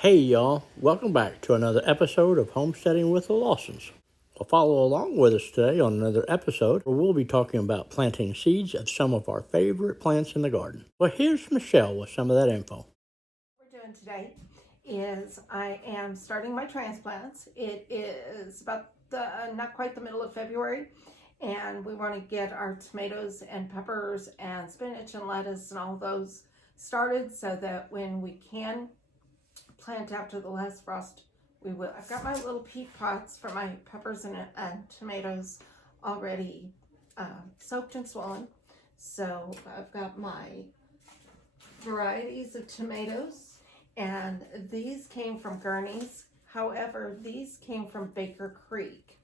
Hey y'all, welcome back to another episode of Homesteading with the Lawsons. Well, follow along with us today on another episode where we'll be talking about planting seeds of some of our favorite plants in the garden. Well, here's Michelle with some of that info. What we're doing today is I am starting my transplants. It is about not quite the middle of February, and we want to get our tomatoes and peppers and spinach and lettuce and all those started so that when we can plant after the last frost, we will. I've got my little peat pots for my peppers and tomatoes already soaked and swollen. So I've got my varieties of tomatoes, and these came from Gurney's. However, these came from Baker Creek.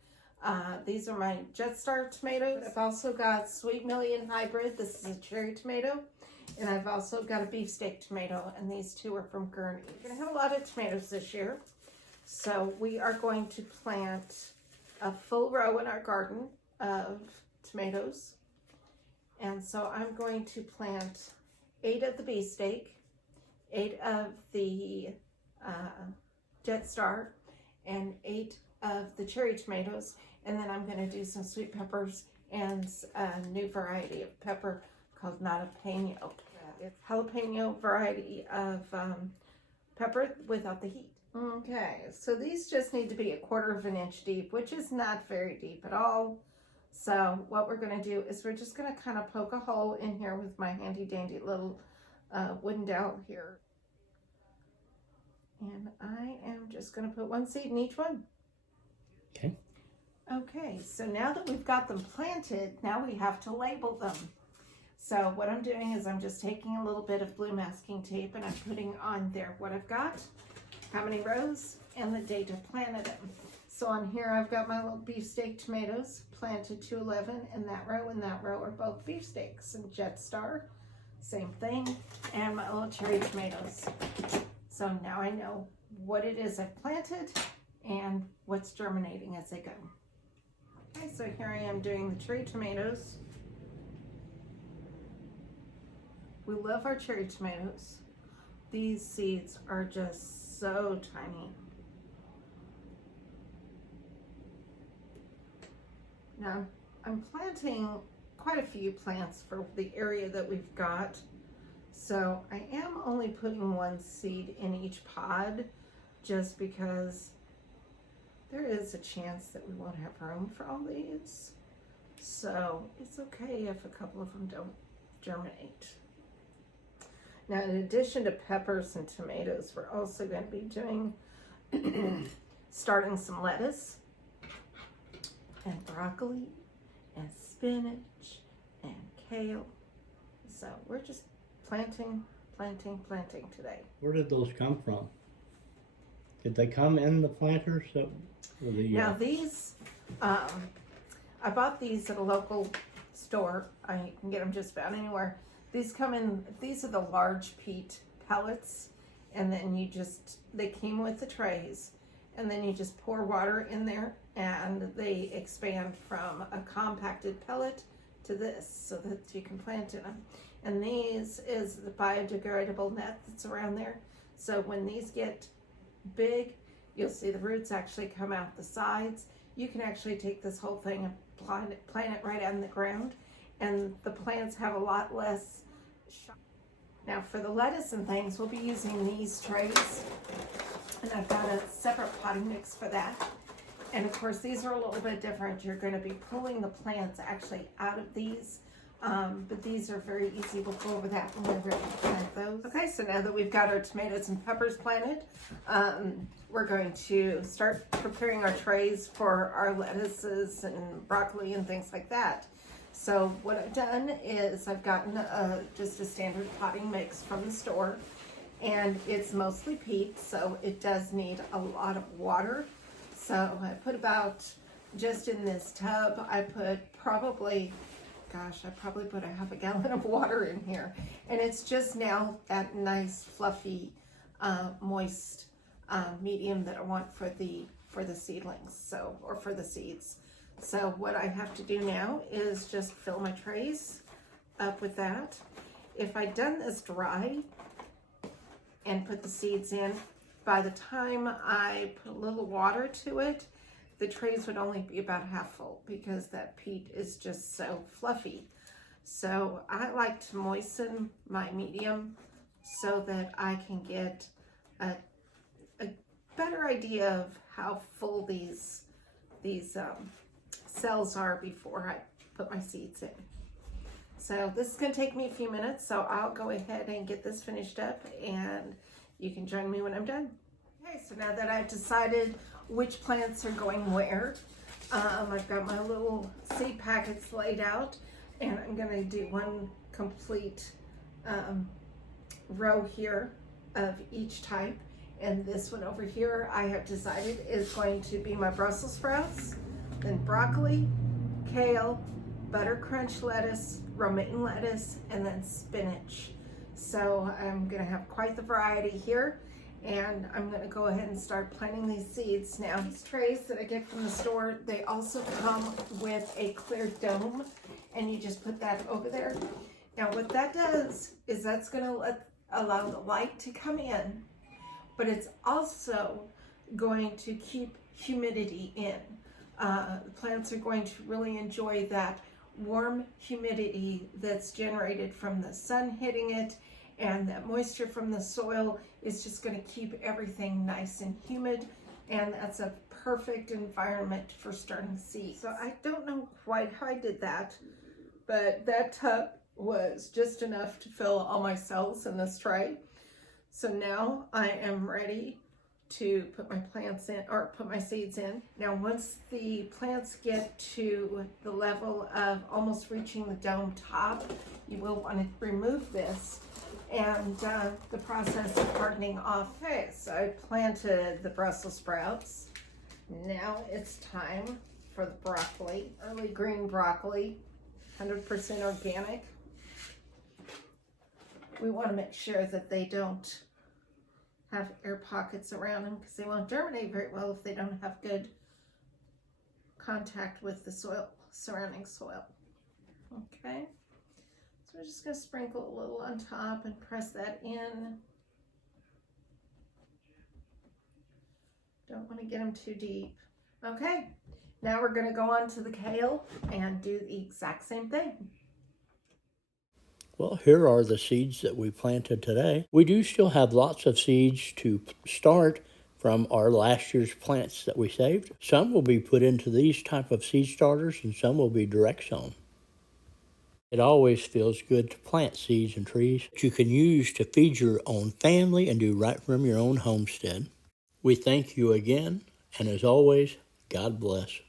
These are my Jetstar tomatoes. I've also got Sweet Million Hybrid. This is a cherry tomato. And I've also got a beefsteak tomato, and these two are from Gurney. We're gonna have a lot of tomatoes this year. So we are going to plant a full row in our garden of tomatoes. And so I'm going to plant 8 of the beefsteak, 8 of the Jetstar, and 8 of the cherry tomatoes. And then I'm gonna do some sweet peppers and a new variety of pepper called jalapeno. It's jalapeno variety of pepper without the heat. Okay, so these just need to be 1/4 of an inch deep, which is not very deep at all. So what we're gonna do is we're just gonna kind of poke a hole in here with my handy dandy little wooden dowel here. And I am just gonna put 1 seed in each one. Okay. Okay, so now that we've got them planted, now we have to label them. So what I'm doing is I'm just taking a little bit of blue masking tape and I'm putting on there what I've got, how many rows, and the date I planted them. So on here I've got my little beefsteak tomatoes planted 211, and that row are both beefsteaks. And Jetstar, same thing, and my little cherry tomatoes. So now I know what it is I've planted and what's germinating as they go. Okay, so here I am doing the cherry tomatoes. We love our cherry tomatoes. These seeds are just so tiny. Now, I'm planting quite a few plants for the area that we've got. So I am only putting 1 seed in each pod just because there is a chance that we won't have room for all these. So it's okay if a couple of them don't germinate. Now, in addition to peppers and tomatoes, we're also going to be doing, starting some lettuce and broccoli and spinach and kale. So we're just planting today. Where did those come from? Did they come in the planters? Now these, I bought these at a local store. I can get them just about anywhere. These come in, these are the large peat pellets, and then they came with the trays, and then you just pour water in there and they expand from a compacted pellet to this so that you can plant in them. And these is the biodegradable net that's around there. So when these get big, you'll see the roots actually come out the sides. You can actually take this whole thing and plant it right out in the ground, and the plants have a lot less shock. Now for the lettuce and things, we'll be using these trays, and I've got a separate potting mix for that. And of course these are a little bit different. You're going to be pulling the plants actually out of these, but these are very easy. We'll go over that when we're ready to plant those. Okay, so now that we've got our tomatoes and peppers planted, we're going to start preparing our trays for our lettuces and broccoli and things like that. So what I've done is I've gotten just a standard potting mix from the store, and it's mostly peat, so it does need a lot of water. So I put about, just in this tub, I put probably, I probably put a half a gallon of water in here. And it's just now that nice, fluffy, moist medium that I want for the seedlings, or for the seeds. So what I have to do now is just fill my trays up with that. If I'd done this dry and put the seeds in, by the time I put a little water to it, the trays would only be about half full because that peat is just so fluffy. So I like to moisten my medium so that I can get a better idea of how full these cells are before I put my seeds in. So this is going to take me a few minutes, so I'll go ahead and get this finished up and you can join me when I'm done. Okay, so now that I've decided which plants are going where, I've got my little seed packets laid out, and I'm going to do one complete row here of each type. And this one over here, I have decided is going to be my Brussels sprouts, then broccoli, kale, butter crunch lettuce, romaine lettuce, and then spinach. So I'm gonna have quite the variety here, and I'm gonna go ahead and start planting these seeds. Now, these trays that I get from the store, they also come with a clear dome, and you just put that over there. Now, what that does is that's gonna allow the light to come in, but it's also going to keep humidity in. The plants are going to really enjoy that warm humidity that's generated from the sun hitting it, and that moisture from the soil is just going to keep everything nice and humid, and that's a perfect environment for starting seeds. So I don't know quite how I did that, but that tub was just enough to fill all my cells in this tray. So now I am ready to put my plants in, or put my seeds in. Now, once the plants get to the level of almost reaching the dome top, you will want to remove this and the process of hardening off. Okay, so I planted the Brussels sprouts. Now it's time for the broccoli, early green broccoli, 100% organic. We want to make sure that they don't have air pockets around them because they won't germinate very well if they don't have good contact with the soil, surrounding soil. Okay, so we're just going to sprinkle a little on top and press that in. Don't want to get them too deep. Okay, now we're going to go on to the kale and do the exact same thing. Well, here are the seeds that we planted today. We do still have lots of seeds to start from our last year's plants that we saved. Some will be put into these type of seed starters and some will be direct sown. It always feels good to plant seeds and trees that you can use to feed your own family and do right from your own homestead. We thank you again, and as always, God bless.